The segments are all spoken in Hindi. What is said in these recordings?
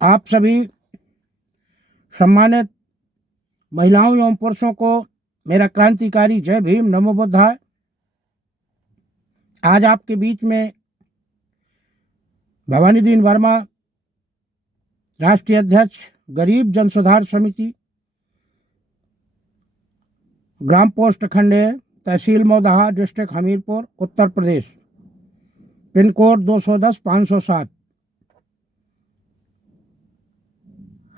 आप सभी सम्मानित महिलाओं एवं पुरुषों को मेरा क्रांतिकारी जय भीम, नमो बुद्धाय। आज आपके बीच में भवानी दीन वर्मा, राष्ट्रीय अध्यक्ष, गरीब जन सुधार समिति, ग्राम पोस्ट खंडेर, तहसील Maudaha, district Hamirpur, Uttar Pradesh, pin code 210-507।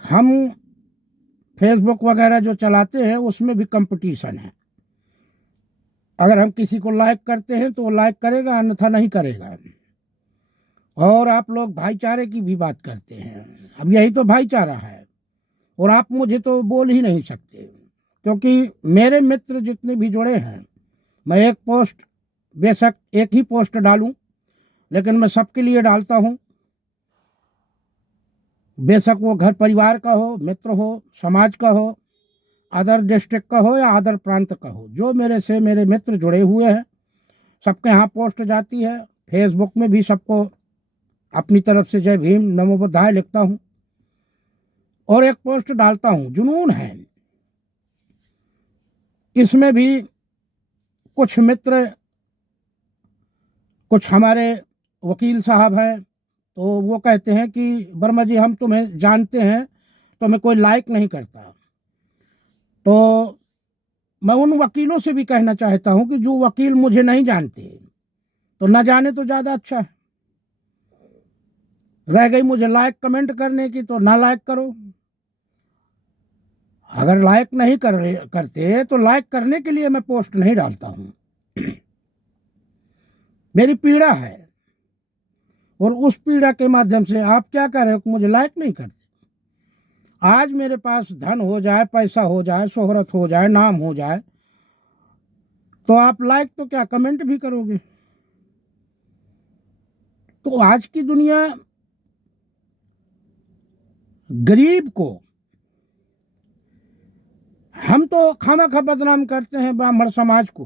हम फेसबुक वगैरह जो चलाते हैं उसमें भी कंपटीशन है। अगर हम किसी को लाइक करते हैं तो वो लाइक करेगा, अन्यथा नहीं करेगा। और आप लोग भाईचारे की भी बात करते हैं। अब यही तो भाईचारा है। और आप मुझे तो बोल ही नहीं सकते, क्योंकि मेरे मित्र जितने भी जुड़े हैं, मैं एक पोस्ट, बेशक एक ही पोस्ट डालूं, लेकिन मैं सबके लिए डालता हूं। बेशक वो घर परिवार का हो, मित्र हो, समाज का हो, अदर डिस्ट्रिक्ट का हो या अदर प्रांत का हो, जो मेरे मित्र जुड़े हुए हैं सबके यहाँ पोस्ट जाती है। फेसबुक में भी सबको अपनी तरफ से जय भीम, नमो बुद्धाय लिखता हूँ और एक पोस्ट डालता हूँ। जुनून है इसमें भी। कुछ मित्र, कुछ हमारे वकील साहब हैं, तो वो कहते हैं कि वर्मा जी हम तुम्हें जानते हैं, तो हमें कोई लाइक नहीं करता। तो मैं उन वकीलों से भी कहना चाहता हूं कि जो वकील मुझे नहीं जानते, तो न जाने तो ज़्यादा अच्छा है। रह गई मुझे लाइक कमेंट करने की, तो ना लाइक करो। अगर लाइक नहीं करते तो लाइक करने के लिए मैं पोस्ट नहीं डालता हूं। मेरी पीड़ा है, और उस पीड़ा के माध्यम से आप क्या कर रहे हो कि मुझे लाइक नहीं करते। आज मेरे पास धन हो जाए, पैसा हो जाए, शोहरत हो जाए, नाम हो जाए, तो आप लाइक तो क्या कमेंट भी करोगे। तो आज की दुनिया गरीब को, हम तो खामखा बदनाम करते हैं ब्राह्मण समाज को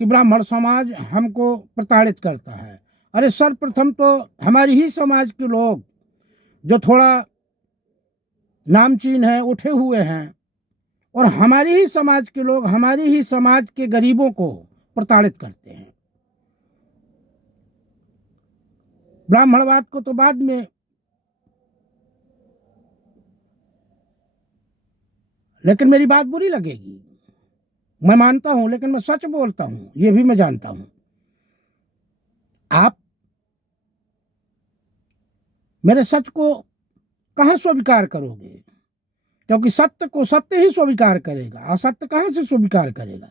कि ब्राह्मण समाज हमको प्रताड़ित करता है। अरे सर्वप्रथम तो हमारी ही समाज के लोग जो थोड़ा नामचीन है, उठे हुए हैं, और हमारी ही समाज के लोग हमारी ही समाज के गरीबों को प्रताड़ित करते हैं। ब्राह्मणवाद को तो बाद में, लेकिन मेरी बात बुरी लगेगी, मैं मानता हूं, लेकिन मैं सच बोलता हूं, ये भी मैं जानता हूं। आप मेरे सच को कहां स्वीकार करोगे, क्योंकि सत्य को सत्य ही स्वीकार करेगा, असत्य कहां से स्वीकार करेगा।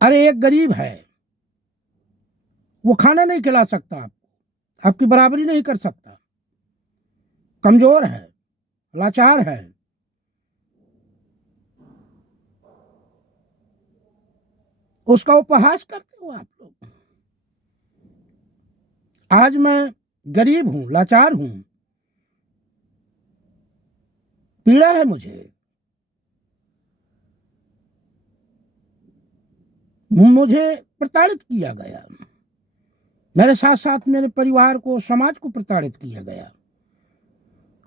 अरे एक गरीब है, वो खाना नहीं खिला सकता आपको, आपकी बराबरी नहीं कर सकता, कमजोर है, लाचार है, उसका उपहास करते हो आप लोग। आज मैं गरीब हूं, लाचार हूं, पीड़ा है मुझे प्रताड़ित किया गया, मेरे साथ साथ मेरे परिवार को, समाज को प्रताड़ित किया गया,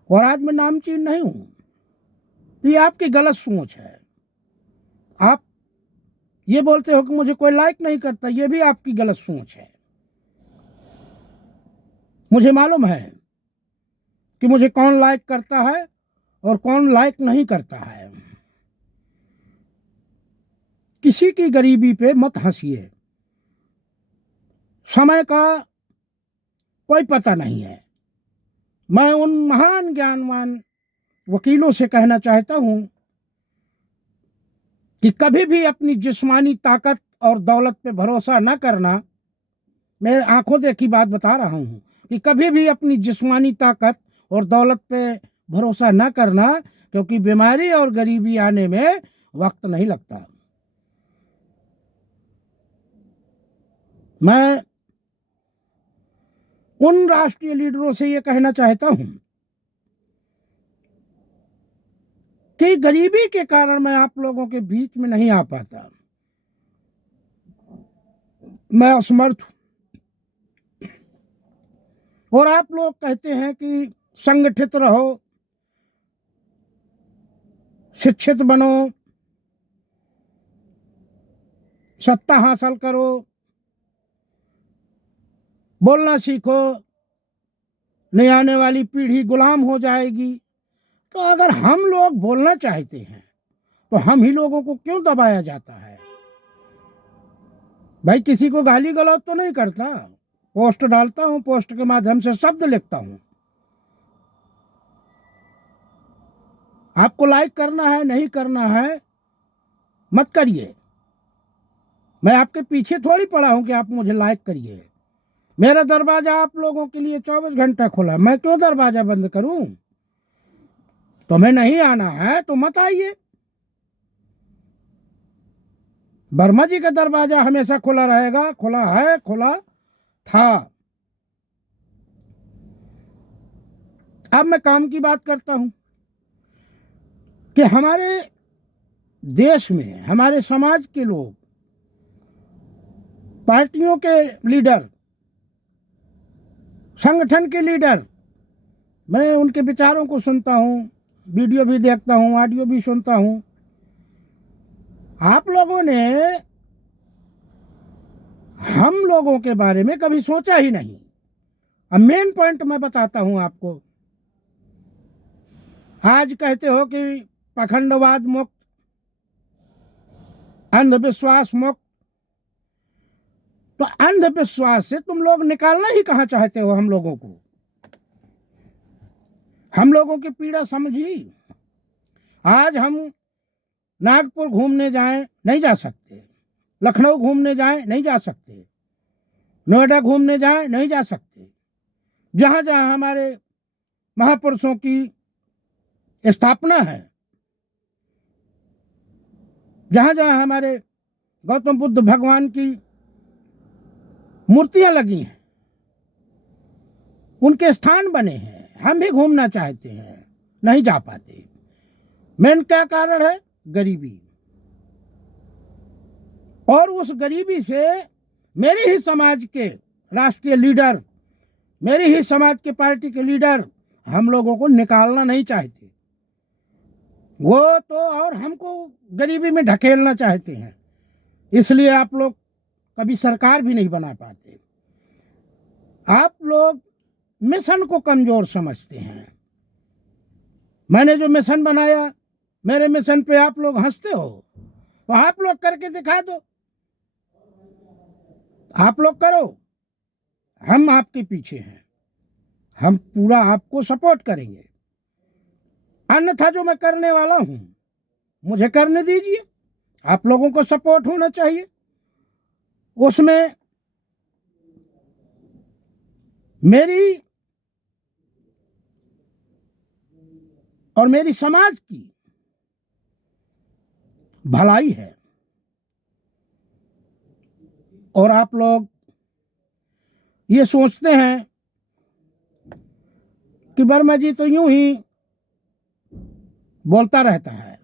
और आज मैं नामचीन नहीं हूं। तो ये आपकी गलत सोच है। आप ये बोलते हो कि मुझे कोई लाइक नहीं करता, ये भी आपकी गलत सोच है। मुझे मालूम है कि मुझे कौन लाइक करता है और कौन लाइक नहीं करता है। किसी की गरीबी पे मत हंसिए, समय का कोई पता नहीं है। मैं उन महान ज्ञानवान वकीलों से कहना चाहता हूं कि कभी भी अपनी जिस्मानी ताकत और दौलत पे भरोसा न करना। मैं आंखों देखी बात बता रहा हूं कि कभी भी अपनी जिस्मानी ताकत और दौलत पे भरोसा न करना, क्योंकि बीमारी और गरीबी आने में वक्त नहीं लगता। मैं उन राष्ट्रीय लीडरों से ये कहना चाहता हूं कि गरीबी के कारण मैं आप लोगों के बीच में नहीं आ पाता, मैं असमर्थ हूं। और आप लोग कहते हैं कि संगठित रहो, शिक्षित बनो, सत्ता हासिल करो, बोलना सीखो, नहीं आने वाली पीढ़ी गुलाम हो जाएगी। तो अगर हम लोग बोलना चाहते हैं तो हम ही लोगों को क्यों दबाया जाता है? भाई किसी को गाली गलौज तो नहीं करता, पोस्ट डालता हूं, पोस्ट के माध्यम से शब्द लिखता हूं। आपको लाइक करना है, नहीं करना है, मत करिए। मैं आपके पीछे थोड़ी पड़ा हूं कि आप मुझे लाइक करिए। मेरा दरवाजा आप लोगों के लिए 24 घंटा खुला, मैं क्यों दरवाजा बंद करूं? तुम्हें नहीं आना है तो मत आइए। वर्मा जी का दरवाजा हमेशा खुला रहेगा, खुला है, खुला था। अब मैं काम की बात करता हूं कि हमारे देश में, हमारे समाज के लोग, पार्टियों के लीडर, संगठन के लीडर, मैं उनके विचारों को सुनता हूं, वीडियो भी देखता हूं, ऑडियो भी सुनता हूं। आप लोगों ने हम लोगों के बारे में कभी सोचा ही नहीं। अब मेन पॉइंट मैं बताता हूं आपको। आज कहते हो कि पाखंडवाद मुक्त, अंधविश्वास मुक्त, तो अंधविश्वास से तुम लोग निकालना ही कहां चाहते हो हम लोगों को? हम लोगों की पीड़ा समझी। आज हम नागपुर घूमने जाएं, नहीं जा सकते। लखनऊ घूमने जाएं, नहीं जा सकते। नोएडा घूमने जाएं, नहीं जा सकते। जहां जहां हमारे महापुरुषों की स्थापना है, जहां जहां हमारे गौतम बुद्ध भगवान की मूर्तियां लगी हैं, उनके स्थान बने हैं, हम भी घूमना चाहते हैं, नहीं जा पाते। मेन क्या कारण है? गरीबी। और उस गरीबी से मेरे ही समाज के राष्ट्रीय लीडर, मेरे ही समाज के पार्टी के लीडर हम लोगों को निकालना नहीं चाहते। वो तो और हमको गरीबी में ढकेलना चाहते हैं। इसलिए आप लोग कभी सरकार भी नहीं बना पाते। आप लोग मिशन को कमजोर समझते हैं। मैंने जो मिशन बनाया, मेरे मिशन पे आप लोग हंसते हो, तो आप लोग करके दिखा दो। आप लोग करो, हम आपके पीछे हैं, हम पूरा आपको सपोर्ट करेंगे। अन्यथा जो मैं करने वाला हूं, मुझे करने दीजिए। आप लोगों को सपोर्ट होना चाहिए। उसमें मेरी और मेरी समाज की भलाई है। और आप लोग ये सोचते हैं कि वर्मा जी तो यूं ही बोलता रहता है।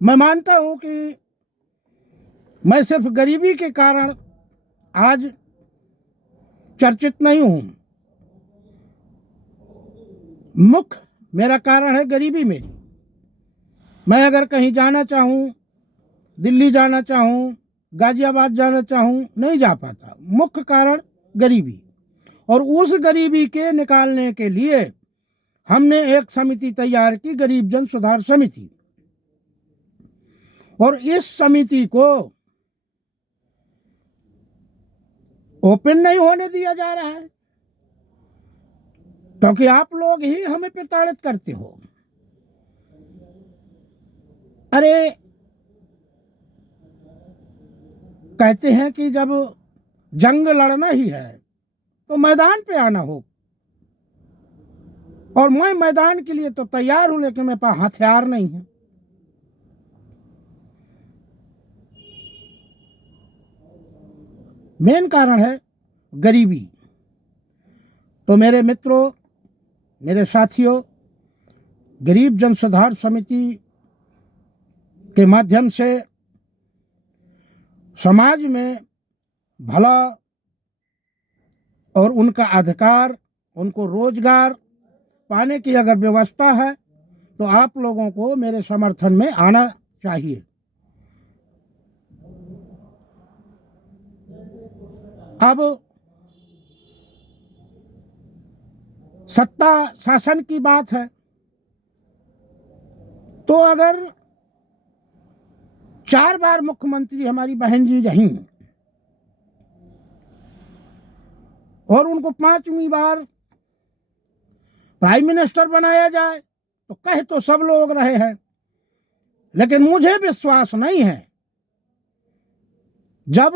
मैं मानता हूं कि मैं सिर्फ गरीबी के कारण आज चर्चित नहीं हूं। मुख्य मेरा कारण है गरीबी मेरी। मैं अगर कहीं जाना चाहूं, दिल्ली जाना चाहूं, गाजियाबाद जाना चाहूं, नहीं जा पाता। मुख्य कारण गरीबी। और उस गरीबी के निकालने के लिए हमने एक समिति तैयार की, गरीब जन सुधार समिति। और इस समिति को ओपन नहीं होने दिया जा रहा है, क्योंकि आप लोग ही हमें प्रताड़ित करते हो। अरे कहते हैं कि जब जंग लड़ना ही है तो मैदान पे आना हो। और मैं मैदान के लिए तो तैयार हूं, लेकिन मेरे पास हथियार नहीं है। मेन कारण है गरीबी। तो मेरे मित्रों, मेरे साथियों, गरीब जन सुधार समिति के माध्यम से समाज में भला और उनका अधिकार उनको रोजगार पाने की अगर व्यवस्था है तो आप लोगों को मेरे समर्थन में आना चाहिए। अब सत्ता शासन की बात है तो अगर 4 बार मुख्यमंत्री हमारी बहन जी रहीं और उनको 5वीं बार प्राइम मिनिस्टर बनाया जाए तो कह तो सब लोग रहे हैं, लेकिन मुझे विश्वास नहीं है। जब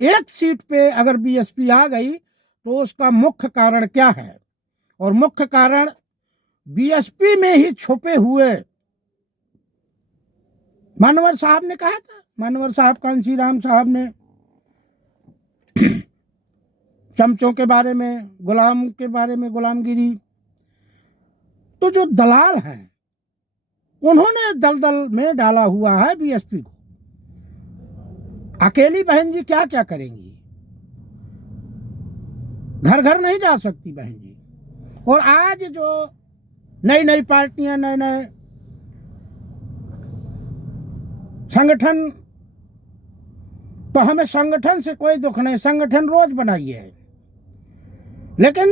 एक सीट पे अगर बीएसपी आ गई तो उसका मुख्य कारण क्या है, और मुख्य कारण बीएसपी में ही छुपे हुए मानवर साहब ने कहा था, मानवर साहब कांशीराम साहब ने चमचों के बारे में, गुलाम के बारे में, गुलामगिरी। तो जो दलाल हैं उन्होंने दलदल में डाला हुआ है बीएसपी को। अकेली बहन जी क्या क्या करेंगी, घर घर नहीं जा सकती बहन जी। और आज जो नई नई पार्टियां, नए नए संगठन, तो हमें संगठन से कोई दुख नहीं, संगठन रोज बनाइए, लेकिन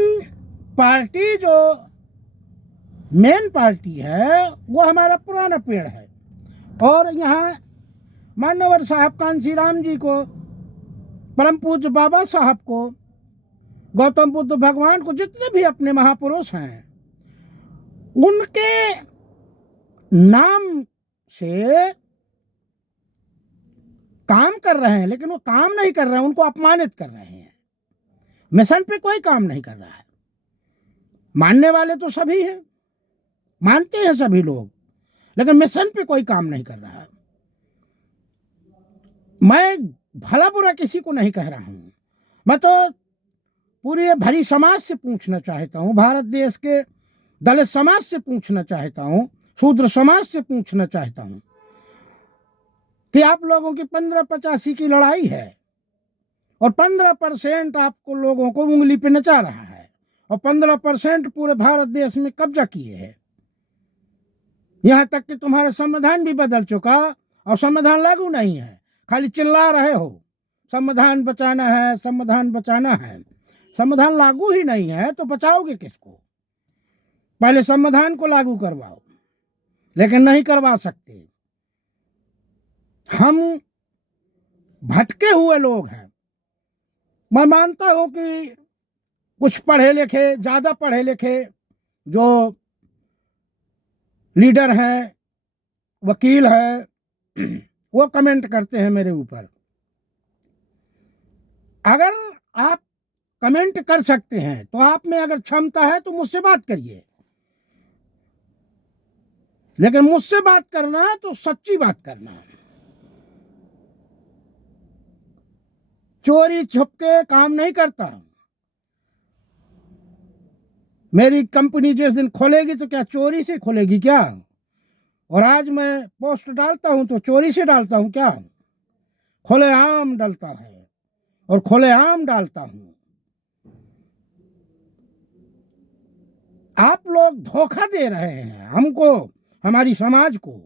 पार्टी जो मेन पार्टी है वो हमारा पुराना पेड़ है। और यहाँ मान्यवर साहब कांशीराम जी को, परम पूज्य बाबा साहब को, गौतम बुद्ध भगवान को, जितने भी अपने महापुरुष हैं उनके नाम से काम कर रहे हैं, लेकिन वो काम नहीं कर रहे हैं, उनको अपमानित कर रहे हैं। मिशन पे कोई काम नहीं कर रहा है। मानने वाले तो सभी हैं, मानते हैं सभी लोग, लेकिन मिशन पे कोई काम नहीं कर रहा है। मैं भला बुरा किसी को नहीं कह रहा हूं, मैं तो पूरी भरी समाज से पूछना चाहता हूं, भारत देश के दलित समाज से पूछना चाहता हूं, शूद्र समाज से पूछना चाहता हूं कि आप लोगों की 1585 की लड़ाई है और 15% आपको लोगों को उंगली पे नचा रहा है और 15% पूरे भारत देश में कब्जा किए हैं। यहां तक कि तुम्हारा संविधान भी बदल चुका और संविधान लागू नहीं है, खाली चिल्ला रहे हो संविधान बचाना है, संविधान बचाना है। संविधान लागू ही नहीं है तो बचाओगे किसको? पहले संविधान को लागू करवाओ, लेकिन नहीं करवा सकते। हम भटके हुए लोग हैं। मैं मानता हूं कि कुछ पढ़े लिखे, ज्यादा पढ़े लिखे जो लीडर हैं, वकील हैं, वो कमेंट करते हैं मेरे ऊपर। अगर आप कमेंट कर सकते हैं तो आप में अगर क्षमता है तो मुझसे बात करिए, लेकिन मुझसे बात करना है तो सच्ची बात करना है। चोरी छुपके काम नहीं करता। मेरी कंपनी जिस दिन खोलेगी तो क्या चोरी से खोलेगी क्या? और आज मैं पोस्ट डालता हूं तो चोरी से डालता हूं क्या? खुलेआम डालता है और खुलेआम डालता हूं। आप लोग धोखा दे रहे हैं हमको, हमारी समाज को।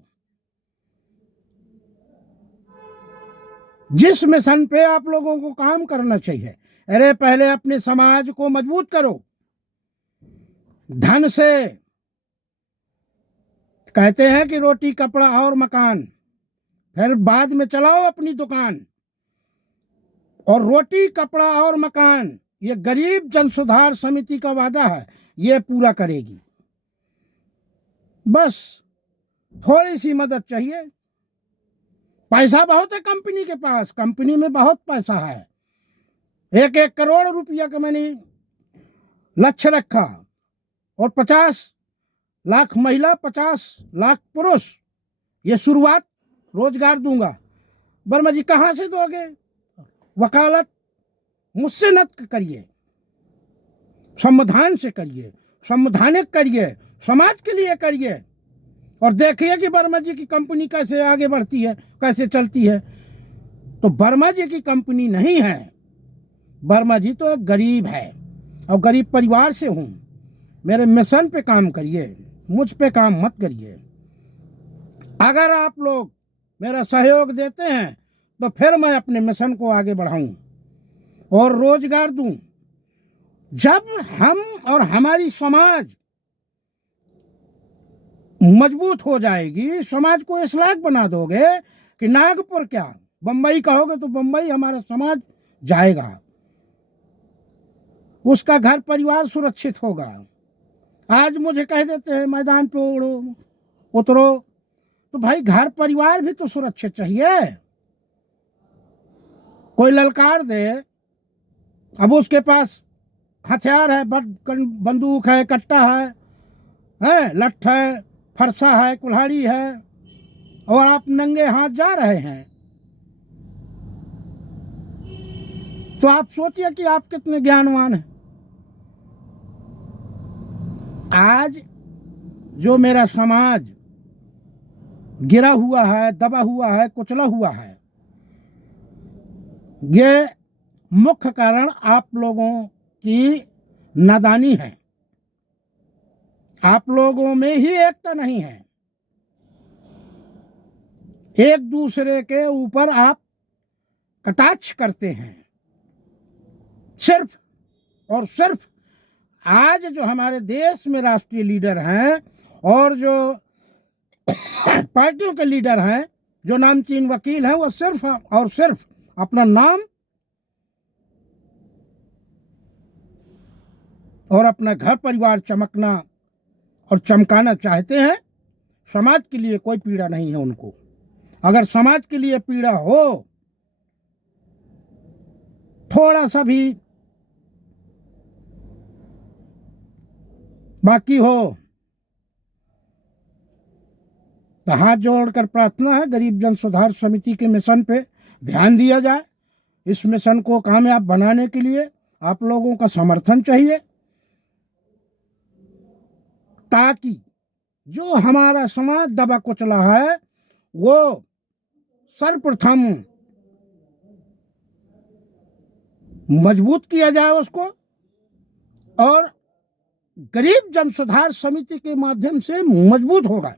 जिस मिशन पे आप लोगों को काम करना चाहिए, अरे पहले अपने समाज को मजबूत करो। धन से कहते हैं कि रोटी कपड़ा और मकान, फिर बाद में चलाओ अपनी दुकान। और रोटी कपड़ा और मकान ये गरीब जन सुधार समिति का वादा है, ये पूरा करेगी। बस थोड़ी सी मदद चाहिए। पैसा बहुत है कंपनी के पास, कंपनी में बहुत पैसा है। 1-1 करोड़ रुपया का मैंने लक्ष्य रखा और 50 लाख महिला, 50 लाख पुरुष, ये शुरुआत रोजगार दूंगा। वर्मा जी कहाँ से दोगे? वकालत मुझसे न करिए, संविधान से करिए, संवैधानिक करिए, समाज के लिए करिए, और देखिए कि वर्मा जी की कंपनी कैसे आगे बढ़ती है, कैसे चलती है। तो वर्मा जी की कंपनी नहीं है, वर्मा जी तो एक गरीब है, और गरीब परिवार से हूँ। मेरे मिशन पे काम करिए, मुझ पे काम मत करिए। अगर आप लोग मेरा सहयोग देते हैं तो फिर मैं अपने मिशन को आगे बढ़ाऊं और रोजगार दूं। जब हम और हमारी समाज मजबूत हो जाएगी, समाज को इस लायक बना दोगे कि नागपुर क्या बम्बई कहोगे तो बम्बई हमारा समाज जाएगा, उसका घर परिवार सुरक्षित होगा। आज मुझे कह देते हैं मैदान पे उतरो, तो भाई घर परिवार भी तो सुरक्षित चाहिए। कोई ललकार दे, अब उसके पास हथियार है, बंदूक है, कट्टा है, लठ है, फरसा है, कुल्हाड़ी है, और आप नंगे हाथ जा रहे हैं, तो आप सोचिए कि आप कितने ज्ञानवान हैं। आज जो मेरा समाज गिरा हुआ है, दबा हुआ है, कुचला हुआ है, ये मुख्य कारण आप लोगों की नादानी है। आप लोगों में ही एकता नहीं है। एक दूसरे के ऊपर आप कटाक्ष करते हैं, सिर्फ और सिर्फ। आज जो हमारे देश में राष्ट्रीय लीडर हैं और जो पार्टियों के लीडर हैं, जो नामचीन वकील हैं, वो सिर्फ और सिर्फ अपना नाम और अपना घर परिवार चमकना और चमकाना चाहते हैं। समाज के लिए कोई पीड़ा नहीं है उनको। अगर समाज के लिए पीड़ा हो, थोड़ा सा भी बाकी हो, तो हाथ जोड़कर प्रार्थना है, गरीब जन सुधार समिति के मिशन पे ध्यान दिया जाए। इस मिशन को कामयाब बनाने के लिए आप लोगों का समर्थन चाहिए, ताकि जो हमारा समाज दबा कुचला है वो सर्वप्रथम मजबूत किया जाए उसको, और गरीब जन सुधार समिति के माध्यम से मजबूत होगा।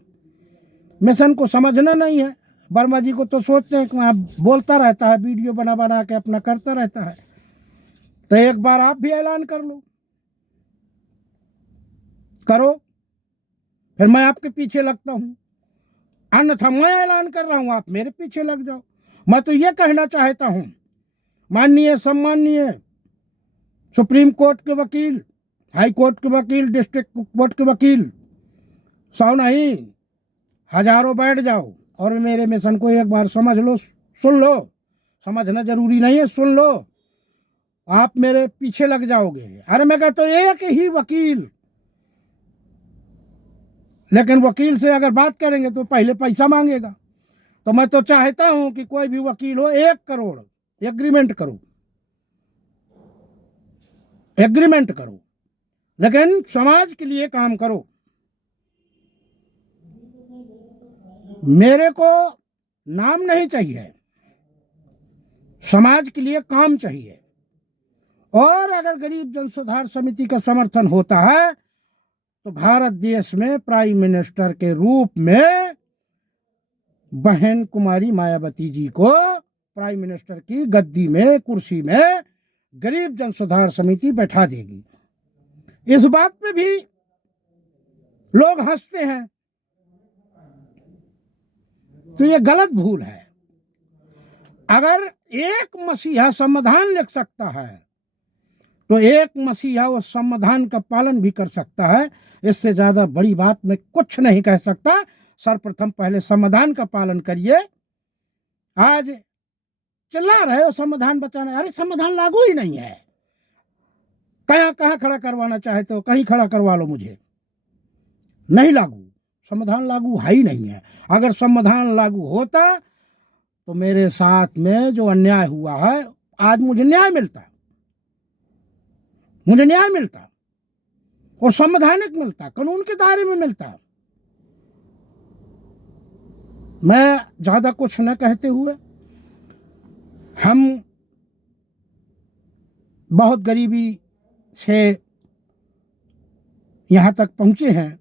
मिशन को समझना नहीं है। वर्मा जी को तो सोचते हैं कि आप बोलता रहता है, वीडियो बना बना के अपना करता रहता है, तो एक बार आप भी ऐलान कर लो, करो, फिर मैं आपके पीछे लगता हूं। अन्यथा मैं ऐलान कर रहा हूं, आप मेरे पीछे लग जाओ। मैं तो ये कहना चाहता हूं, माननीय सम्माननीय सुप्रीम कोर्ट के वकील, हाई कोर्ट के वकील, डिस्ट्रिक्ट कोर्ट के वकील, 100 नहीं हजारों बैठ जाओ और मेरे मिशन को एक बार समझ लो, सुन लो। समझना जरूरी नहीं है, सुन लो, आप मेरे पीछे लग जाओगे। अरे मैं कहता हूं एक ही वकील, लेकिन वकील से अगर बात करेंगे तो पहले पैसा मांगेगा। तो मैं तो चाहता हूं कि कोई भी वकील हो, 1 करोड़ एग्रीमेंट करो, एग्रीमेंट करो, लेकिन समाज के लिए काम करो। मेरे को नाम नहीं चाहिए, समाज के लिए काम चाहिए। और अगर गरीब जन सुधार समिति का समर्थन होता है तो भारत देश में प्राइम मिनिस्टर के रूप में बहन कुमारी मायावती जी को प्राइम मिनिस्टर की गद्दी में, कुर्सी में गरीब जन सुधार समिति बैठा देगी। इस बात पे भी लोग हंसते हैं, तो ये गलत भूल है। अगर एक मसीहा संविधान लिख सकता है तो एक मसीहा उस संविधान का पालन भी कर सकता है। इससे ज्यादा बड़ी बात मैं कुछ नहीं कह सकता। सर्वप्रथम पहले संविधान का पालन करिए। आज चिल्ला रहे हो संविधान बचाना, अरे संविधान लागू ही नहीं है। कहां खड़ा करवाना चाहते हो, कहीं खड़ा करवा लो, मुझे नहीं लागू, संविधान लागू है ही नहीं है। अगर संविधान लागू होता तो मेरे साथ में जो अन्याय हुआ है, आज मुझे न्याय मिलता, मुझे न्याय मिलता और संवैधानिक मिलता, कानून के दायरे में मिलता। मैं ज्यादा कुछ न कहते हुए, हम बहुत गरीबी से यहाँ तक पहुँचे हैं।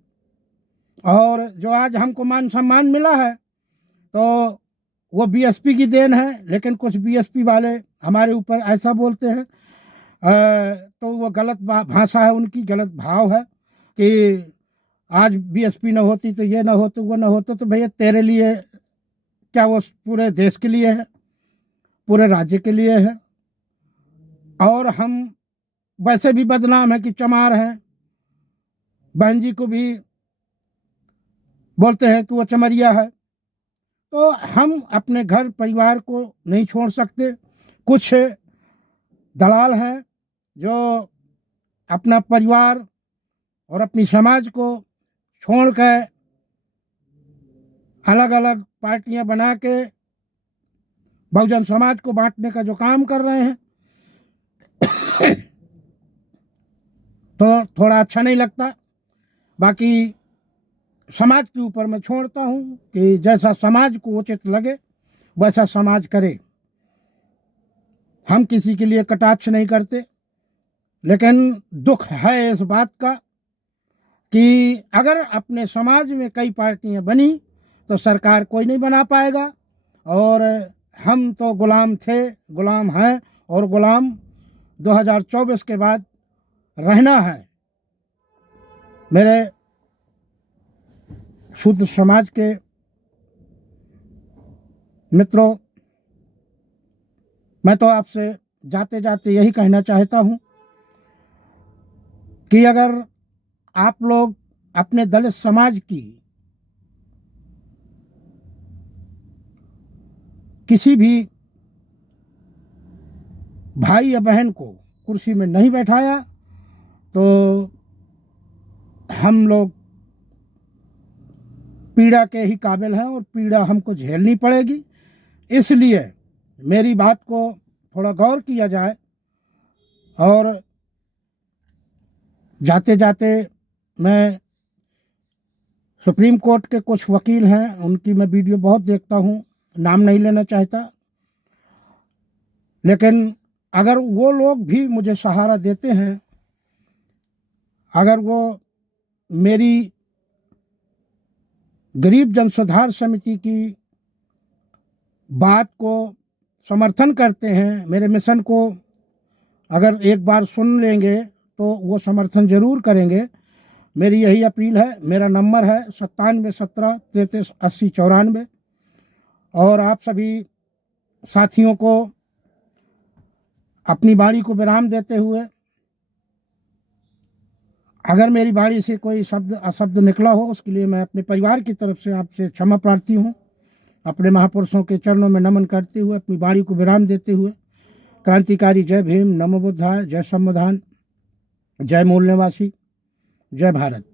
और जो आज हमको मान सम्मान मिला है तो वो बीएसपी की देन है, लेकिन कुछ बीएसपी वाले हमारे ऊपर ऐसा बोलते हैं तो वो गलत भाषा है, उनकी गलत भाव है कि आज बीएसपी न होती तो ये न होता वो न होता। तो भैया तेरे लिए क्या, वो पूरे देश के लिए है, पूरे राज्य के लिए है। और हम वैसे भी बदनाम है कि चमार हैं, बहन जी को भी बोलते हैं कि वो चमरिया है। तो हम अपने घर परिवार को नहीं छोड़ सकते। कुछ दलाल हैं जो अपना परिवार और अपनी समाज को छोड़ कर अलग अलग पार्टियां बना के बहुजन समाज को बांटने का जो काम कर रहे हैं तो थोड़ा अच्छा नहीं लगता। बाकी समाज के ऊपर मैं छोड़ता हूँ कि जैसा समाज को उचित लगे वैसा समाज करे। हम किसी के लिए कटाक्ष नहीं करते, लेकिन दुख है इस बात का कि अगर अपने समाज में कई पार्टियां बनी तो सरकार कोई नहीं बना पाएगा। और हम तो गुलाम थे, गुलाम हैं और गुलाम 2024 के बाद रहना है। मेरे शुद्ध समाज के मित्रों, मैं तो आपसे जाते जाते यही कहना चाहता हूँ कि अगर आप लोग अपने दलित समाज की किसी भी भाई या बहन को कुर्सी में नहीं बैठाया तो हम लोग पीड़ा के ही काबिल हैं और पीड़ा हमको झेलनी पड़ेगी। इसलिए मेरी बात को थोड़ा गौर किया जाए। और जाते जाते मैं सुप्रीम कोर्ट के कुछ वकील हैं, उनकी मैं वीडियो बहुत देखता हूँ, नाम नहीं लेना चाहता, लेकिन अगर वो लोग भी मुझे सहारा देते हैं, अगर वो मेरी गरीब जन सुधार समिति की बात को समर्थन करते हैं, मेरे मिशन को अगर एक बार सुन लेंगे तो वो समर्थन ज़रूर करेंगे। मेरी यही अपील है। मेरा नंबर है 9717338094। और आप सभी साथियों को अपनी वाणी को विराम देते हुए, अगर मेरी वाणी से कोई शब्द अशब्द निकला हो उसके लिए मैं अपने परिवार की तरफ से आपसे क्षमा प्रार्थी हूँ। अपने महापुरुषों के चरणों में नमन करते हुए अपनी वाणी को विराम देते हुए, क्रांतिकारी जय भीम, नमो बुद्धाय, जय संविधान, जय मूल निवासी, जय भारत।